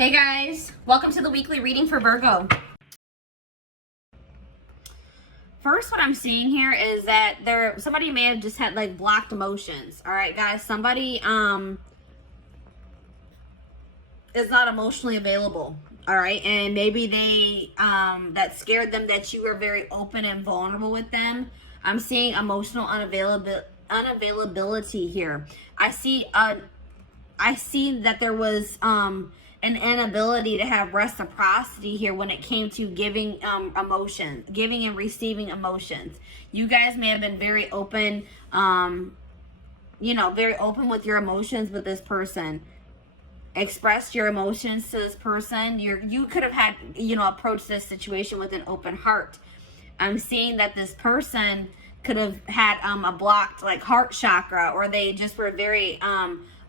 Hey guys, welcome to the weekly reading for Virgo. First, what I'm seeing here is that somebody may have just had like blocked emotions. All right, guys, somebody is not emotionally available. All right, and maybe they that scared them that you were very open and vulnerable with them. I'm seeing emotional unavailability here. I see that there was an inability to have reciprocity here when it came to giving emotions, giving and receiving emotions. You guys may have been very open, very open with your emotions with this person. Expressed your emotions to this person. You could have had, approached this situation with an open heart. I'm seeing that this person could have had a blocked like heart chakra, or they just were very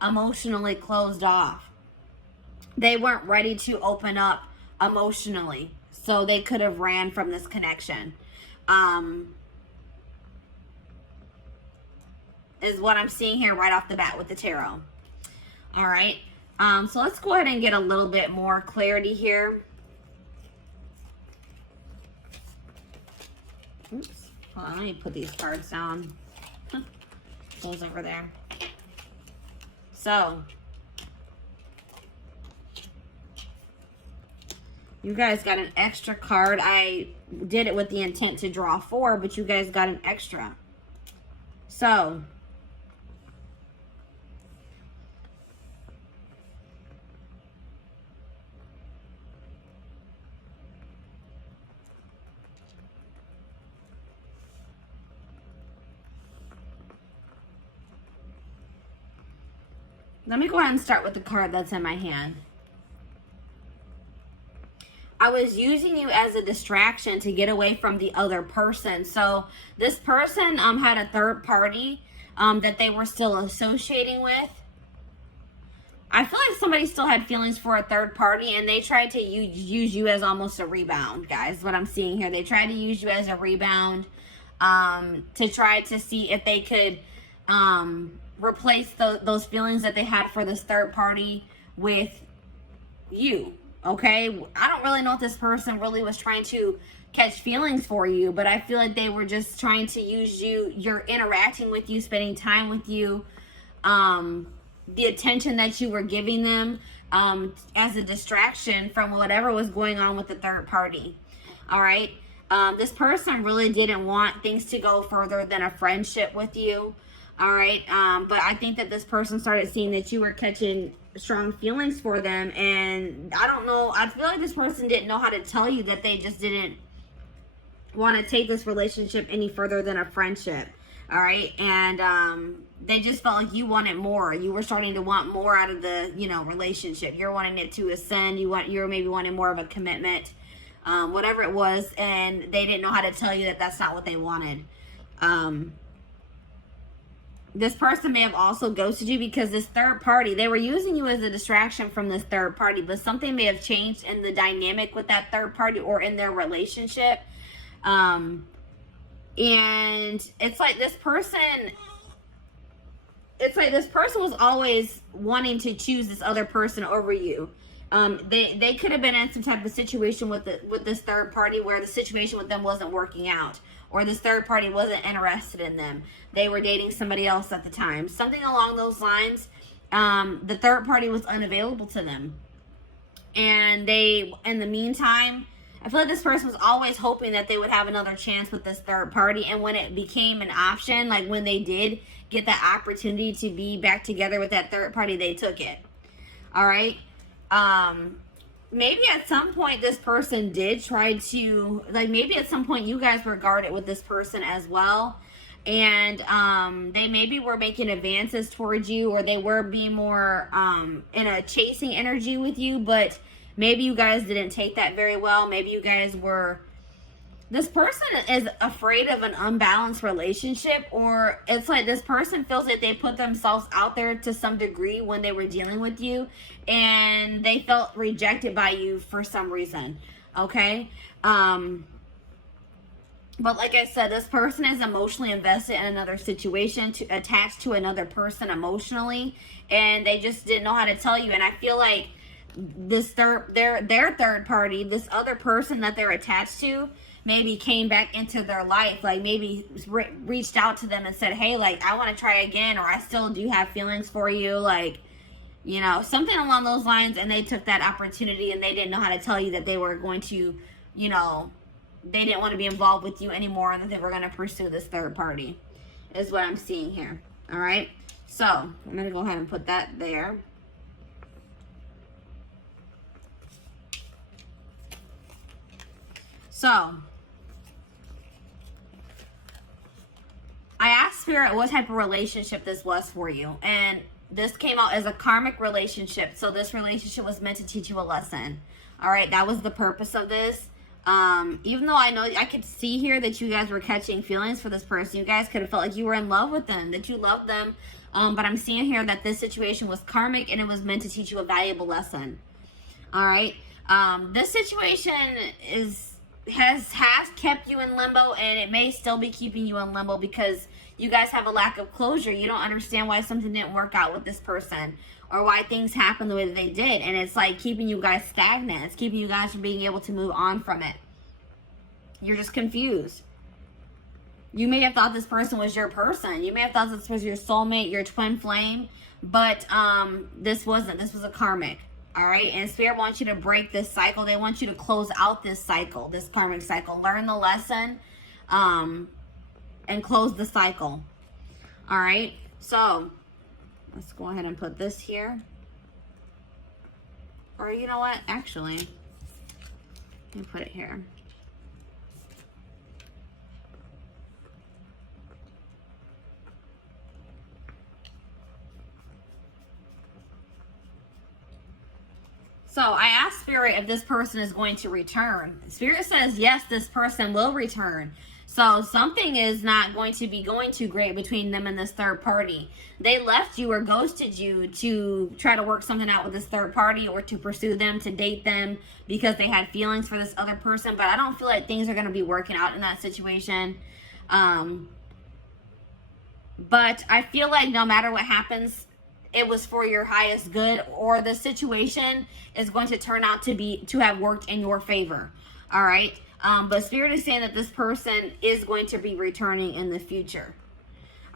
emotionally closed off. They weren't ready to open up emotionally, so they could have ran from this connection. Is what I'm seeing here right off the bat with the tarot. All right. So let's go ahead and get a little bit more clarity here. Oops. Hold on, let me put these cards down. Those over there. So, you guys got an extra card. I did it with the intent to draw 4, but you guys got an extra. So, let me go ahead and start with the card that's in my hand. I was using you as a distraction to get away from the other person. So this person had a third party that they were still associating with. I feel like somebody still had feelings for a third party, and they tried to use you as almost a rebound, guys. What I'm seeing here, they tried to use you as a rebound to try to see if they could replace those feelings that they had for this third party with you. Okay, I don't really know if this person really was trying to catch feelings for you, but I feel like they were just trying to use you. You're interacting with you, spending time with you, the attention that you were giving them as a distraction from whatever was going on with the third party. All right, this person really didn't want things to go further than a friendship with you. All right, but I think that this person started seeing that you were catching strong feelings for them, and I don't know, I feel like this person didn't know how to tell you that they just didn't want to take this relationship any further than a friendship. All right, and they just felt like you wanted more. You were starting to want more out of the relationship. You're wanting it to ascend. You're maybe wanting more of a commitment, whatever it was, and they didn't know how to tell you that that's not what they wanted. This person may have also ghosted you because this third party, they were using you as a distraction from this third party, but something may have changed in the dynamic with that third party or in their relationship. And it's like this person was always wanting to choose this other person over you. They could have been in some type of situation with this third party where the situation with them wasn't working out, or this third party wasn't interested in them. They were dating somebody else at the time. Something along those lines. The third party was unavailable to them. And in the meantime, I feel like this person was always hoping that they would have another chance with this third party. And when it became an option, like when they did get that opportunity to be back together with that third party, they took it. All right. Maybe at some point this person did try to, maybe at some point you guys were guarded with this person as well. And they maybe were making advances towards you, or they were being more in a chasing energy with you, but maybe you guys didn't take that very well. Maybe you guys were, this person is afraid of an unbalanced relationship, or it's like this person feels that they put themselves out there to some degree when they were dealing with you, and they felt rejected by you for some reason. Okay. But like I said, this person is emotionally invested in another situation, attached to another person emotionally, and they just didn't know how to tell you. And I feel like this their third party, this other person that they're attached to, maybe came back into their life, like maybe reached out to them and said, hey, like, I want to try again, or I still do have feelings for you, like, you know, something along those lines. And they took that opportunity and they didn't know how to tell you that they were going to, you know, they didn't want to be involved with you anymore, and that they were going to pursue this third party, is what I'm seeing here. All right. So I'm going to go ahead and put that there. So I asked Spirit what type of relationship this was for you, and this came out as a karmic relationship. So this relationship was meant to teach you a lesson. All right, that was the purpose of this. Even though I know I could see here that you guys were catching feelings for this person, you guys could have felt like you were in love with them, that you loved them. But I'm seeing here that this situation was karmic and it was meant to teach you a valuable lesson. All right. This situation has kept you in limbo, and it may still be keeping you in limbo because you guys have a lack of closure. You don't understand why something didn't work out with this person, or why things happened the way that they did. And it's like keeping you guys stagnant. It's keeping you guys from being able to move on from it. You're just confused. You may have thought this person was your person. You may have thought this was your soulmate, your twin flame, but this wasn't. This was a karmic. All right. And Spirit wants you to break this cycle. They want you to close out this cycle, this karmic cycle. Learn the lesson and close the cycle. All right. So let's go ahead and put this here. Or you know what? Actually, let me put it here. So I asked Spirit if this person is going to return. Spirit says, yes, this person will return. So something is not going to be going too great between them and this third party. They left you or ghosted you to try to work something out with this third party, or to pursue them, to date them, because they had feelings for this other person. But I don't feel like things are going to be working out in that situation. But I feel like no matter what happens, it was for your highest good, or the situation is going to turn out to have worked in your favor. All right. But Spirit is saying that this person is going to be returning in the future.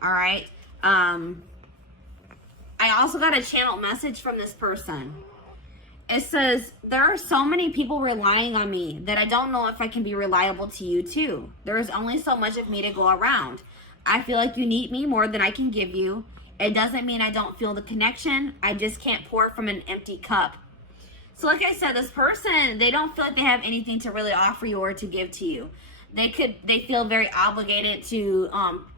All right. I also got a channel message from this person. It says, there are so many people relying on me that I don't know if I can be reliable to you too. There is only so much of me to go around. I feel like you need me more than I can give you. It doesn't mean I don't feel the connection. I just can't pour from an empty cup. So like I said, this person, they don't feel like they have anything to really offer you or to give to you. They feel very obligated to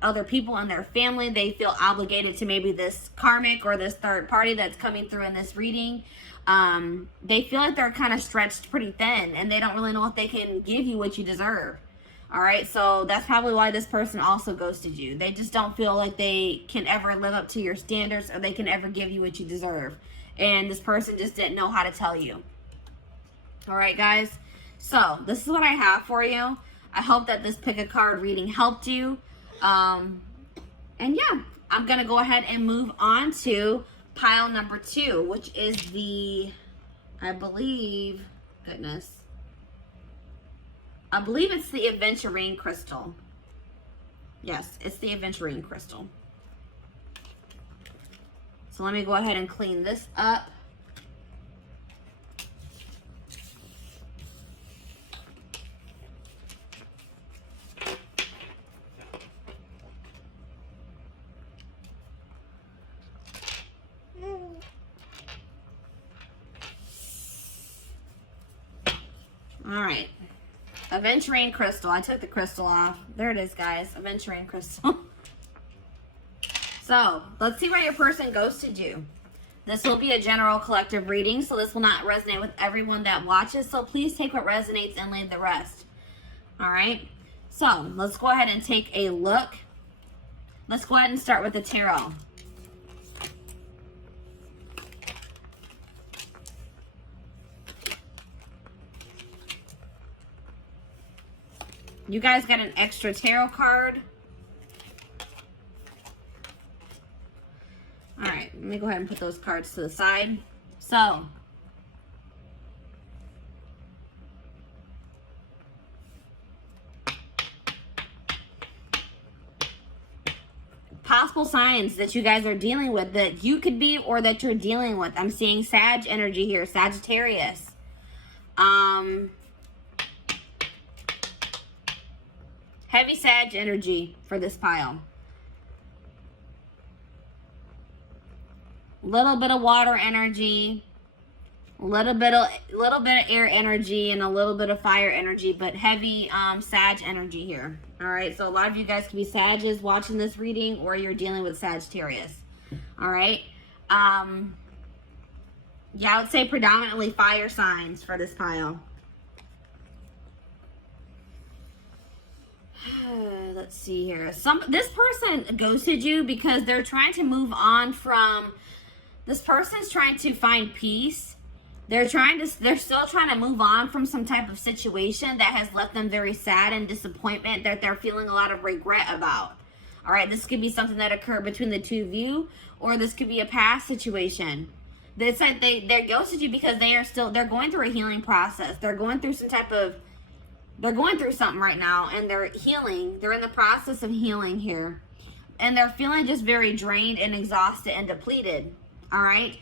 other people in their family. They feel obligated to maybe this karmic or this third party that's coming through in this reading. They feel like they're kind of stretched pretty thin, and they don't really know if they can give you what you deserve. All right, so that's probably why this person also ghosted you. They just don't feel like they can ever live up to your standards, or they can ever give you what you deserve. And this person just didn't know how to tell you. All right, guys. So this is what I have for you. I hope that this pick a card reading helped you. And yeah, I'm going to go ahead and move on to pile number 2, which is the, I believe it's the aventurine crystal. Yes, it's the aventurine crystal. So let me go ahead and clean this up. All right. Aventurine crystal. I took the crystal off. There it is, guys. Aventurine crystal. So, let's see where your person ghosted you. This will be a general collective reading, so this will not resonate with everyone that watches. So, please take what resonates and leave the rest. All right? So, let's go ahead and take a look. Let's go ahead and start with the tarot. You guys got an extra tarot card. All right, let me go ahead and put those cards to the side. So, possible signs that you guys are dealing with, that you could be or that you're dealing with. I'm seeing Sag energy here, Sagittarius. Heavy Sag energy for this pile. Little bit of water energy, little bit of air energy, and a little bit of fire energy, but heavy Sag energy here. All right, so a lot of you guys could be Sages watching this reading, or you're dealing with Sagittarius. All right. Yeah, I would say predominantly fire signs for this pile. Let's see here. This person ghosted you because they're trying to move on from. This person's trying to find peace. They're still trying to move on from some type of situation that has left them very sad and disappointment, that they're feeling a lot of regret about. All right, this could be something that occurred between the two of you, or this could be a past situation. It's like they ghosted you because they're going through a healing process. They're going through they're going through something right now, and they're healing. They're in the process of healing here. And they're feeling just very drained and exhausted and depleted. All right.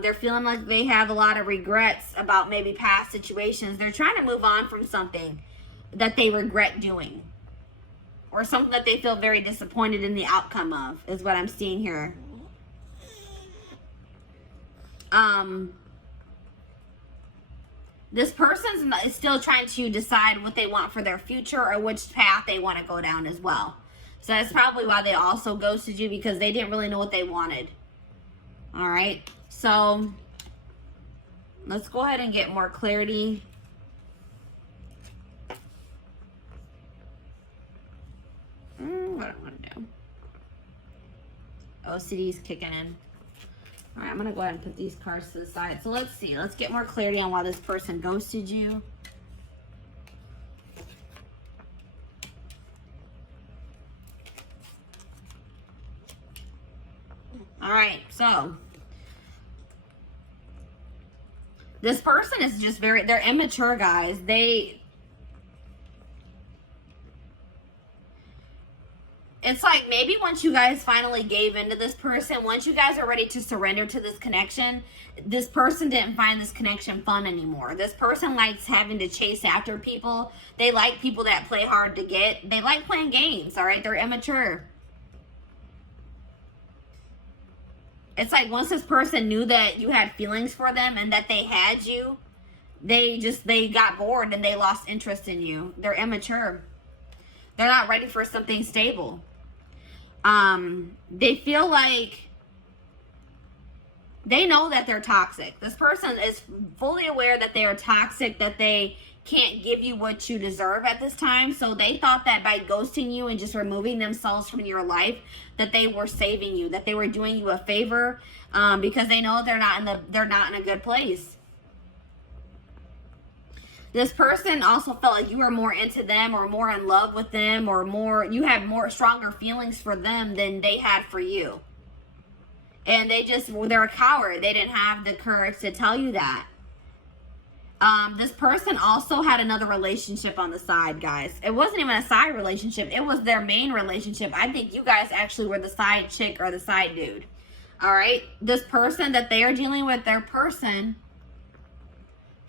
They're feeling like they have a lot of regrets about maybe past situations. They're trying to move on from something that they regret doing, or something that they feel very disappointed in the outcome of, is what I'm seeing here. This person is still trying to decide what they want for their future, or which path they want to go down as well. So that's probably why they also ghosted you, because they didn't really know what they wanted. All right. So let's go ahead and get more clarity. What do I want to do? OCD is kicking in. All right, I'm going to go ahead and put these cards to the side. So let's see. Let's get more clarity on why this person ghosted you. All right, so this person is just they're immature, guys. It's like maybe once you guys finally gave into this person, once you guys are ready to surrender to this connection, this person didn't find this connection fun anymore. This person likes having to chase after people. They like people that play hard to get. They like playing games, all right? They're immature. It's like once this person knew that you had feelings for them and that they had you, they got bored and they lost interest in you. They're immature. They're not ready for something stable. They feel like they know that they're toxic. This person is fully aware that they are toxic, that they can't give you what you deserve at this time. So they thought that by ghosting you and just removing themselves from your life, that they were saving you, that they were doing you a favor, because they know they're not in a good place. This person also felt like you were more into them, or more in love with them, or you had stronger feelings for them than they had for you. And they're a coward. They didn't have the courage to tell you that. This person also had another relationship on the side, guys. It wasn't even a side relationship. It was their main relationship. I think you guys actually were the side chick or the side dude. All right. This person that they are dealing with, their person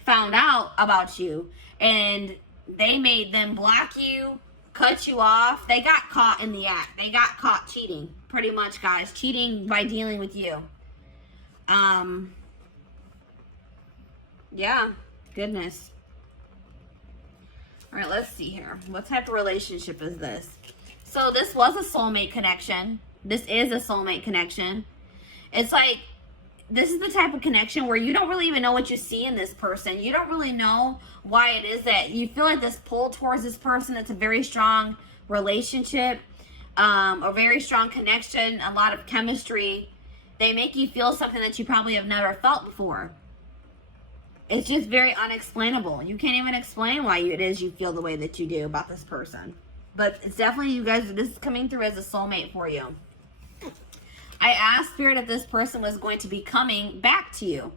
found out about you, and they made them block you, cut you off. They got caught in the act. They got caught cheating, pretty much, guys. Cheating by dealing with you. Yeah. Goodness. All right, let's see here. What type of relationship is this? So this was a soulmate connection. This is a soulmate connection. It's like, this is the type of connection where you don't really even know what you see in this person. You don't really know why it is that you feel like this pull towards this person. It's a very strong relationship, a very strong connection, a lot of chemistry. They make you feel something that you probably have never felt before. It's just very unexplainable. You can't even explain why it is you feel the way that you do about this person. But it's definitely, you guys, this is coming through as a soulmate for you. I asked Spirit if this person was going to be coming back to you.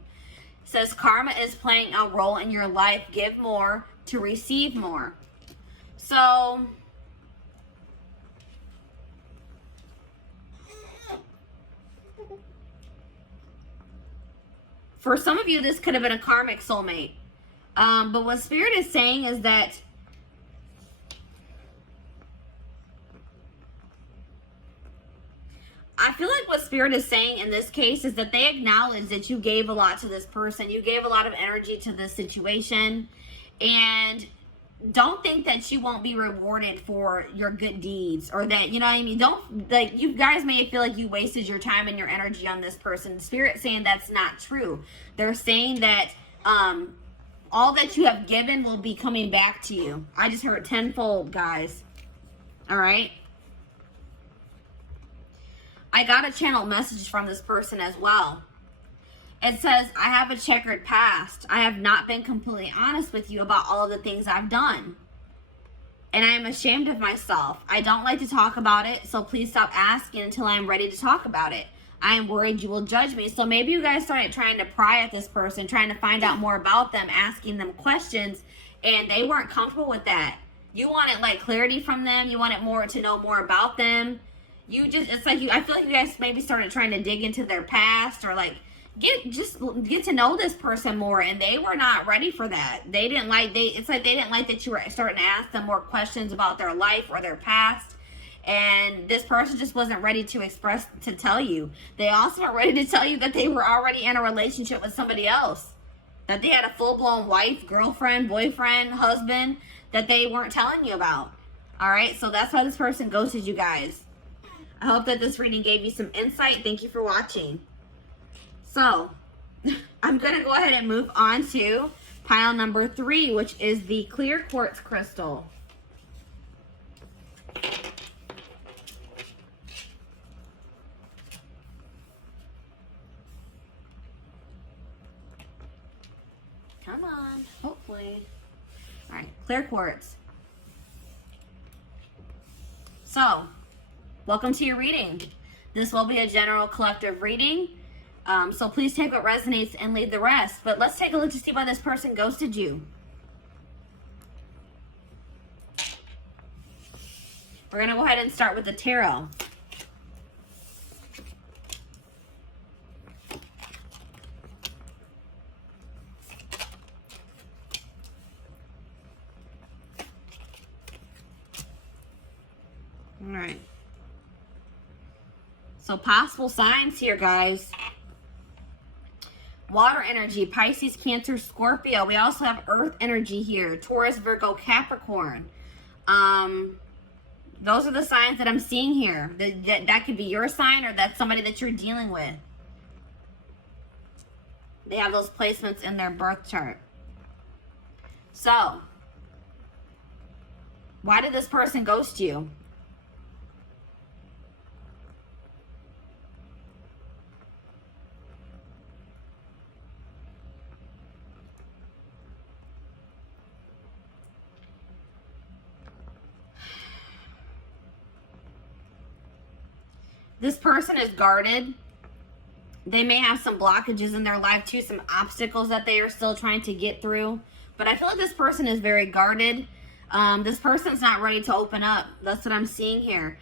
It says karma is playing a role in your life. Give more to receive more. So For some of you, this could have been a karmic soulmate. But what Spirit is saying is that I feel like what Spirit is saying in this case is that they acknowledge that you gave a lot to this person. You gave a lot of energy to this situation. And don't think that you won't be rewarded for your good deeds, or that, you know what I mean? Don't, like, you guys may feel like you wasted your time and your energy on this person. Spirit saying that's not true. They're saying that all that you have given will be coming back to you. I just heard tenfold, guys. All right. I got a channel message from this person as well. It says, I have a checkered past. I have not been completely honest with you about all of the things I've done. And I am ashamed of myself. I don't like to talk about it, so please stop asking until I am ready to talk about it. I am worried you will judge me. So maybe you guys started trying to pry at this person, trying to find out more about them, asking them questions, and they weren't comfortable with that. You wanted like clarity from them. You wanted more to know more about them. You just, it's like I feel like you guys maybe started trying to dig into their past, or like get to know this person more, and they were not ready for that. They didn't like, it's like they didn't like that you were starting to ask them more questions about their life or their past. And this person just wasn't ready to tell you. They also weren't ready to tell you that they were already in a relationship with somebody else. That they had a full-blown wife, girlfriend, boyfriend, husband that they weren't telling you about. Alright, so that's why this person ghosted you guys. I hope that this reading gave you some insight. Thank you for watching. So, I'm going to go ahead and move on to pile number 3, which is the clear quartz crystal. Come on, hopefully. All right, clear quartz. So, welcome to your reading. This will be a general collective reading. So please take what resonates and leave the rest. But let's take a look to see why this person ghosted you. We're going to go ahead and start with the tarot. All right. So possible signs here, guys. Water energy, Pisces, Cancer, Scorpio. We also have earth energy here. Taurus, Virgo, Capricorn. Those are the signs that I'm seeing here. That could be your sign, or that's somebody that you're dealing with. They have those placements in their birth chart. So, why did this person ghost you? This person is guarded. They may have some blockages in their life too, some obstacles that they are still trying to get through. But I feel like this person is very guarded. This person's not ready to open up. That's what I'm seeing here.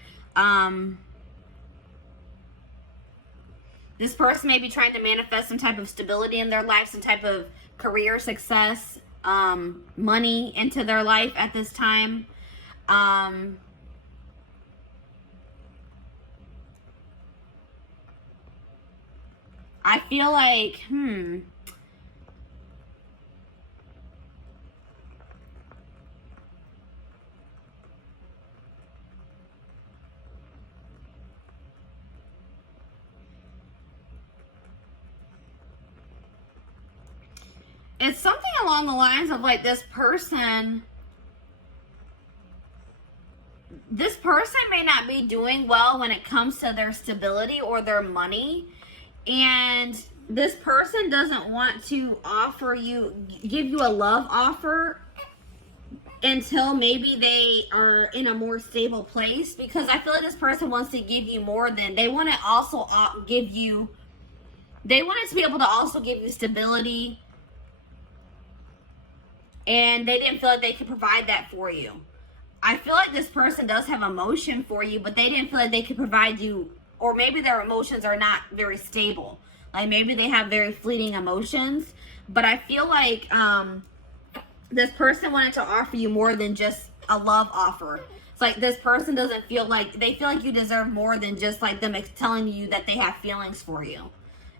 This person may be trying to manifest some type of stability in their life, some type of career success, money into their life at this time. I feel like, it's something along the lines of like this person may not be doing well when it comes to their stability or their money. And this person doesn't want to give you a love offer until maybe they are in a more stable place. Because I feel like this person wants to give you more than, they want to also give you, they wanted to be able to also give you stability. And they didn't feel like they could provide that for you. I feel like this person does have emotion for you, but they didn't feel like they could provide you, or maybe their emotions are not very stable. Like maybe they have very fleeting emotions, but I feel like this person wanted to offer you more than just a love offer. It's like this person doesn't feel like, they feel like you deserve more than just like them telling you that they have feelings for you,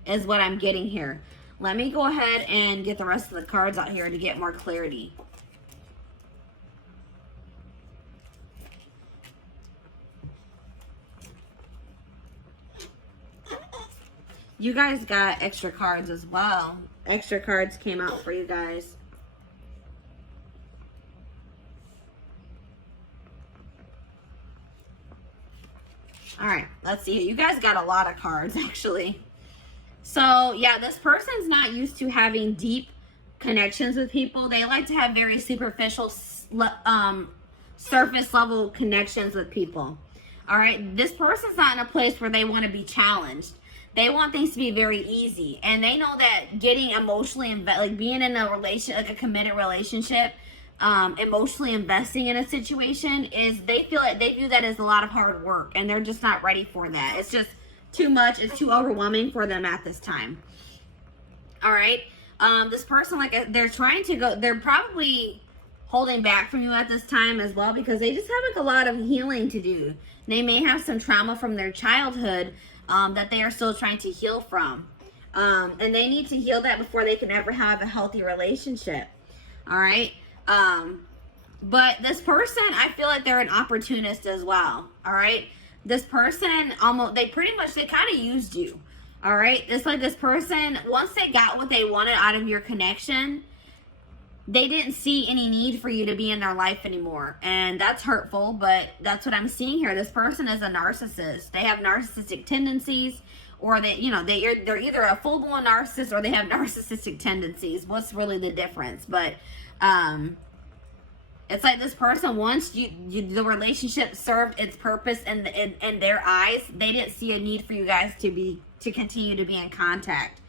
is what I'm getting here. Let me go ahead and get the rest of the cards out here to get more clarity. You guys got extra cards as well. Extra cards came out for you guys. All right, let's see. You guys got a lot of cards, actually. So, yeah, this person's not used to having deep connections with people. They like to have very superficial, surface level connections with people. All right, this person's not in a place where they want to be challenged. They want things to be very easy, and they know that getting emotionally like being in a relation, like a committed relationship, emotionally investing in a situation is, they feel like they view that as a lot of hard work, and they're just not ready for that. It's just too much. It's too overwhelming for them at this time. All right, this person, like, they're trying to go, they're probably holding back from you at this time as well, because they just have like a lot of healing to do. They may have some trauma from their childhood that they are still trying to heal from. And they need to heal that before they can ever have a healthy relationship. All right. But this person, I feel like they're an opportunist as well. All right. This person they kind of used you. All right. It's like this person, once they got what they wanted out of your connection, they didn't see any need for you to be in their life anymore. And that's hurtful, but that's what I'm seeing here. This person is a narcissist. They have narcissistic tendencies, or they're either a full-blown narcissist or they have narcissistic tendencies. What's really the difference? But it's like this person, once the relationship served its purpose in their eyes, they didn't see a need for you guys to continue to be in contact.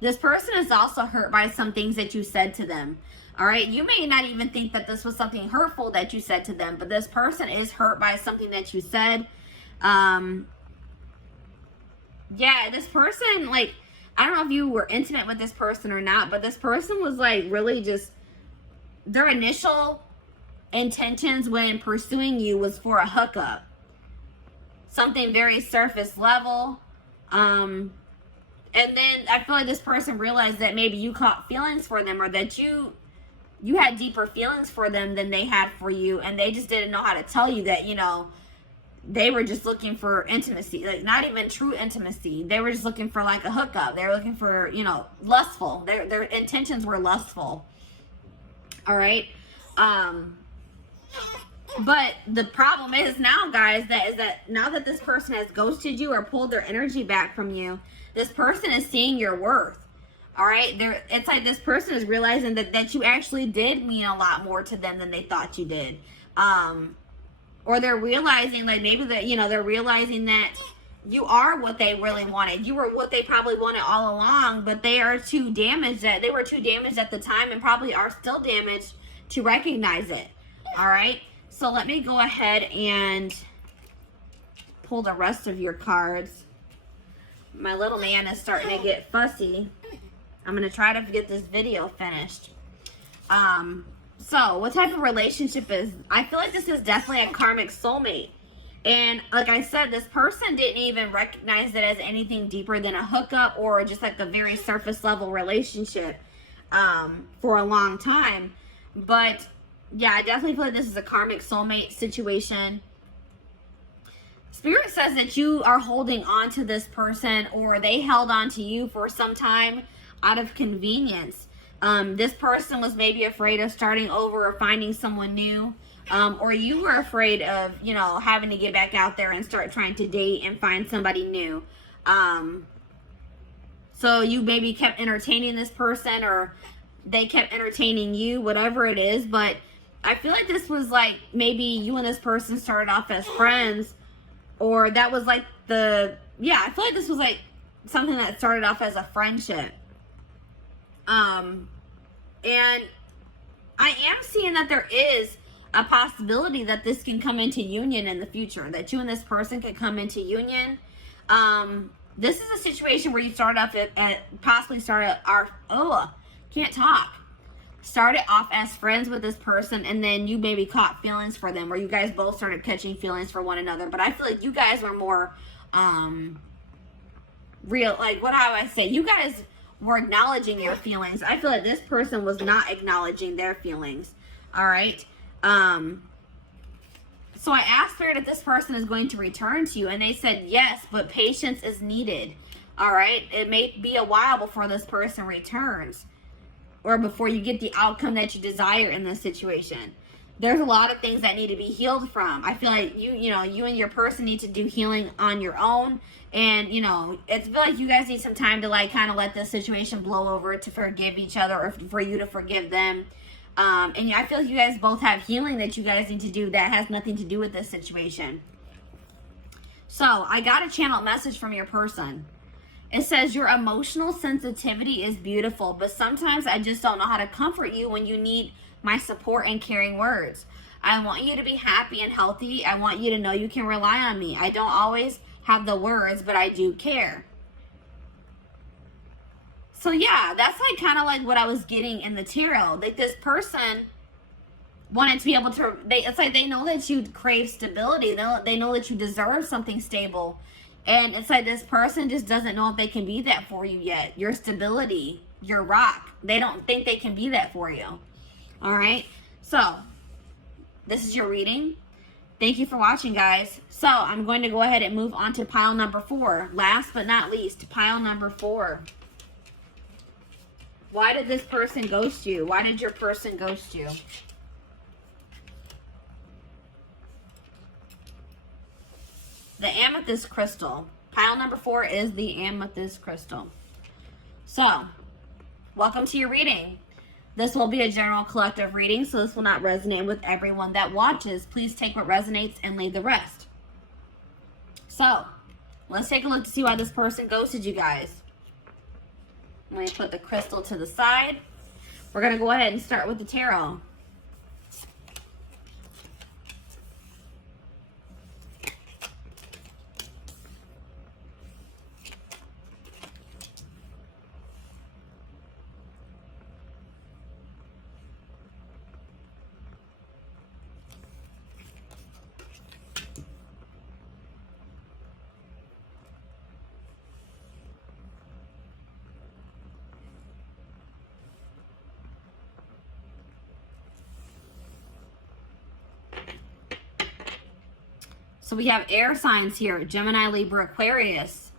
This person is also hurt by some things that you said to them. All right, you may not even think that this was something hurtful that you said to them, but this person is hurt by something that you said. Yeah, this person, like, I don't know if you were intimate with this person or not, but this person was like really just, their initial intentions when pursuing you was for a hookup. Something very surface level. And then I feel like this person realized that maybe you caught feelings for them, or that you had deeper feelings for them than they had for you, and they just didn't know how to tell you that, they were just looking for intimacy, like not even true intimacy. They were just looking for like a hookup. They were looking for, lustful. Their intentions were lustful. All right. But the problem is now, guys, that now that this person has ghosted you or pulled their energy back from you, this person is seeing your worth. All right, it's like this person is realizing that you actually did mean a lot more to them than they thought you did. Or they're realizing, like, maybe that, they're realizing that you are what they really wanted. You were what they probably wanted all along, but they were too damaged at the time, and probably are still damaged to recognize it. All right, so let me go ahead and pull the rest of your cards. My little man is starting to get fussy. I'm going to try to get this video finished. So what type of relationship is, I feel like this is definitely a karmic soulmate. And like I said, this person didn't even recognize it as anything deeper than a hookup or just like a very surface level relationship for a long time. But yeah, I definitely feel like this is a karmic soulmate situation. Spirit says that you are holding on to this person, or they held on to you for some time out of convenience. This person was maybe afraid of starting over or finding someone new, or you were afraid of, having to get back out there and start trying to date and find somebody new. So you maybe kept entertaining this person, or they kept entertaining you, whatever it is. But I feel like this was like, maybe you and this person started off as friends, or that was like I feel like this was like something that started off as a friendship. And I am seeing that there is a possibility that this can come into union in the future, that you and this person could come into union. This is a situation where you started off started off as friends with this person, and then you maybe caught feelings for them, or you guys both started catching feelings for one another. But I feel like you guys were more real, like, what how I say, you guys were acknowledging your feelings. I feel like this person was not acknowledging their feelings. All right. So I asked Spirit if this person is going to return to you, and they said yes, but patience is needed. All right. It may be a while before this person returns, or before you get the outcome that you desire in this situation. There's a lot of things that need to be healed from. I feel like you and your person need to do healing on your own. And, I feel like you guys need some time to, like, kind of let this situation blow over, to forgive each other, or for you to forgive them. And I feel like you guys both have healing that you guys need to do that has nothing to do with this situation. So, I got a channel message from your person. It says, your emotional sensitivity is beautiful, but sometimes I just don't know how to comfort you when you need my support and caring words. I want you to be happy and healthy. I want you to know you can rely on me. I don't always have the words, but I do care. So yeah, that's like kind of like what I was getting in the tarot. Like, this person wanted to be able to, it's like they know that you crave stability. They know that you deserve something stable. And it's like this person just doesn't know if they can be that for you yet. Your stability, your rock. They don't think they can be that for you. All right. So this is your reading. Thank you for watching, guys. So I'm going to go ahead and move on to pile number 4. Last but not least, pile number 4. Why did this person ghost you? Why did your person ghost you? The amethyst crystal. Pile number 4 is the amethyst crystal. So, welcome to your reading. This will be a general collective reading, so this will not resonate with everyone that watches. Please take what resonates and leave the rest. So, let's take a look to see why this person ghosted you guys. Let me put the crystal to the side. We're going to go ahead and start with the tarot. So we have air signs here: Gemini, Libra, Aquarius.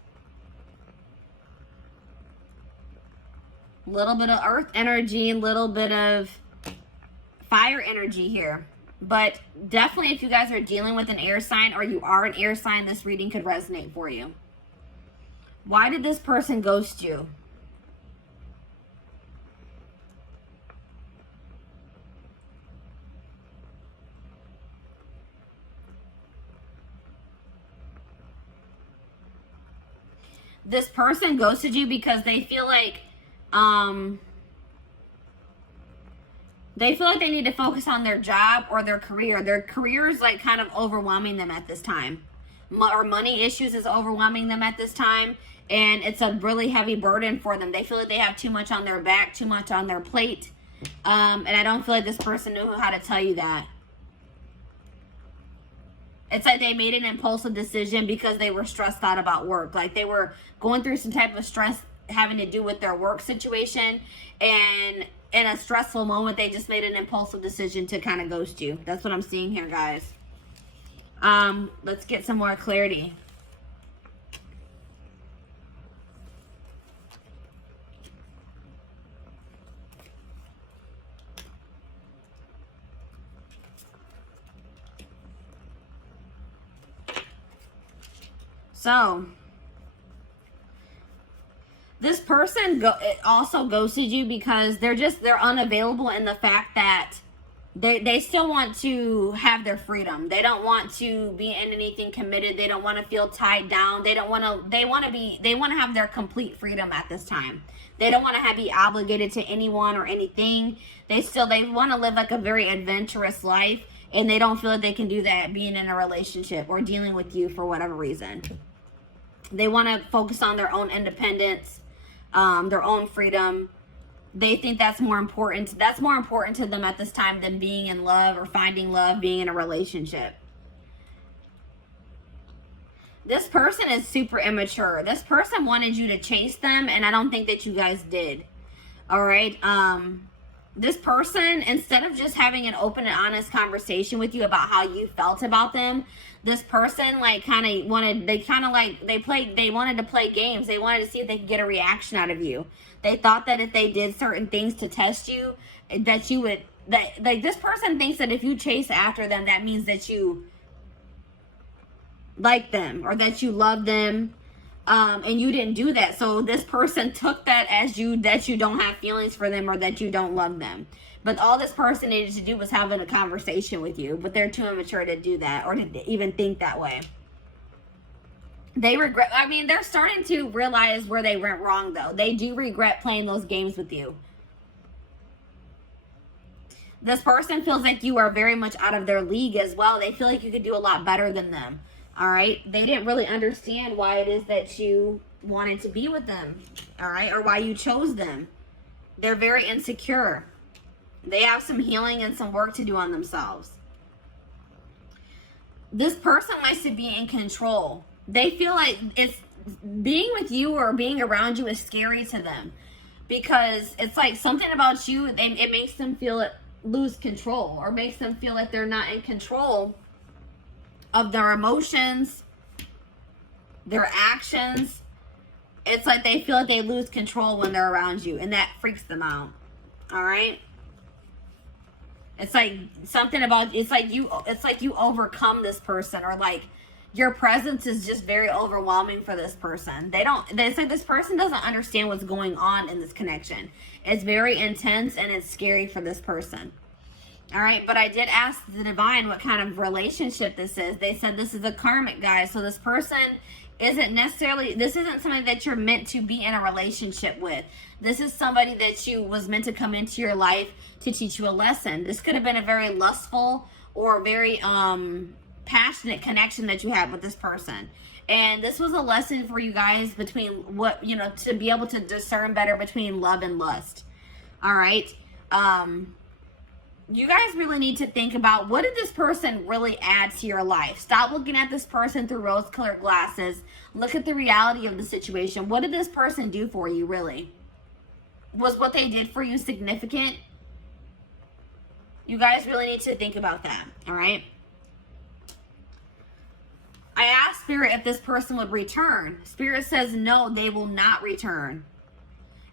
A little bit of earth energy, a little bit of fire energy here. But definitely, if you guys are dealing with an air sign, or you are an air sign, this reading could resonate for you. Why did this person ghost you? This person ghosted you because they feel like they need to focus on their job or their career. Their career is like kind of overwhelming them at this time. Or money issues is overwhelming them at this time. And it's a really heavy burden for them. They feel like they have too much on their back, too much on their plate. And I don't feel like this person knew how to tell you that. It's like they made an impulsive decision because they were stressed out about work. Like they were going through some type of stress having to do with their work situation. And in a stressful moment, they just made an impulsive decision to kind of ghost you. That's what I'm seeing here, guys. Let's get some more clarity. So, this person also ghosted you because they're unavailable in the fact that they still want to have their freedom. They don't want to be in anything committed. They don't want to feel tied down. They want to have their complete freedom at this time. They don't want to be obligated to anyone or anything. They want to live like a very adventurous life, and they don't feel like they can do that being in a relationship or dealing with you for whatever reason. They want to focus on their own independence, their own freedom. They think that's more important. That's more important to them at this time than being in love or finding love, being in a relationship. This person is super immature. This person wanted you to chase them, and I don't think that you guys did. All right. This person, instead of just having an open and honest conversation with you about how you felt about them, this person like they wanted to play games. They wanted to see if they could get a reaction out of you. They thought that if they did certain things to test you, that you would, like this person thinks that if you chase after them, that means that you like them or that you love them. And you didn't do that. So this person took that as that you don't have feelings for them or that you don't love them. But all this person needed to do was having a conversation with you. But they're too immature to do that or to even think that way. They regret, I mean, they're starting to realize where they went wrong though. They do regret playing those games with you. This person feels like you are very much out of their league as well. They feel like you could do a lot better than them. All right. They didn't really understand why it is that you wanted to be with them. All right. Or why you chose them. They're very insecure. They have some healing and some work to do on themselves. This person likes to be in control. They feel like it's being with you or being around you is scary to them because it's like something about you. It makes them lose control or makes them feel like they're not in control of their emotions, their actions. It's like they feel like they lose control when they're around you, and that freaks them out. All right. It's like something about, it's like you overcome this person, or like your presence is just very overwhelming for this person. It's like this person doesn't understand what's going on in this connection. It's very intense and it's scary for this person. All right, but I did ask the divine what kind of relationship this is. They said this is a karmic, guys. So this person isn't somebody that you're meant to be in a relationship with. This is somebody that you was meant to come into your life to teach you a lesson. This could have been a very lustful or very passionate connection that you had with this person. And this was a lesson for you guys between to be able to discern better between love and lust. All right. You guys really need to think about, what did this person really add to your life? Stop looking at this person through rose-colored glasses. Look at the reality of the situation. What did this person do for you, really? Was what they did for you significant? You guys really need to think about that, all right? I asked Spirit if this person would return. Spirit says no, they will not return.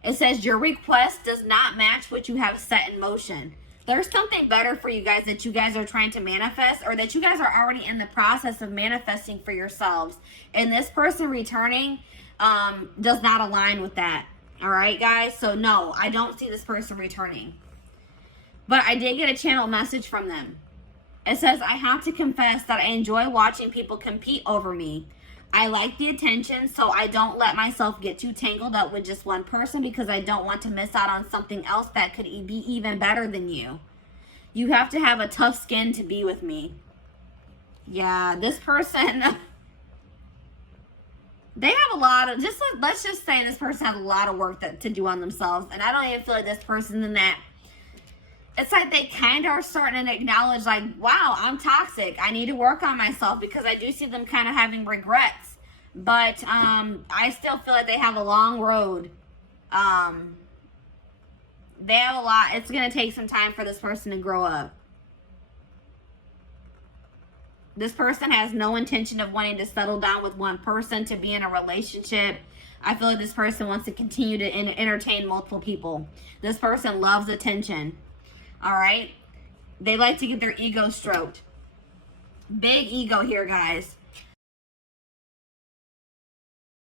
It says your request does not match what you have set in motion. There's something better for you guys that you guys are trying to manifest, or that you guys are already in the process of manifesting for yourselves. And this person returning does not align with that. All right, guys? So no, I don't see this person returning. But I did get a channel message from them. It says, I have to confess that I enjoy watching people compete over me. I like the attention, so I don't let myself get too tangled up with just one person because I don't want to miss out on something else that could be even better than you. You have to have a tough skin to be with me. Yeah, this person, they have a lot of, let's just say this person has a lot of work to do on themselves. And I don't even feel like this person in that. It's like they kind of are starting to acknowledge, like, wow, I'm toxic. I need to work on myself, because I do see them kind of having regrets. But I still feel like they have a long road. They have a lot. It's going to take some time for this person to grow up. This person has no intention of wanting to settle down with one person, to be in a relationship. I feel like this person wants to continue to entertain multiple people. This person loves attention. All right. They like to get their ego stroked. Big ego here, guys.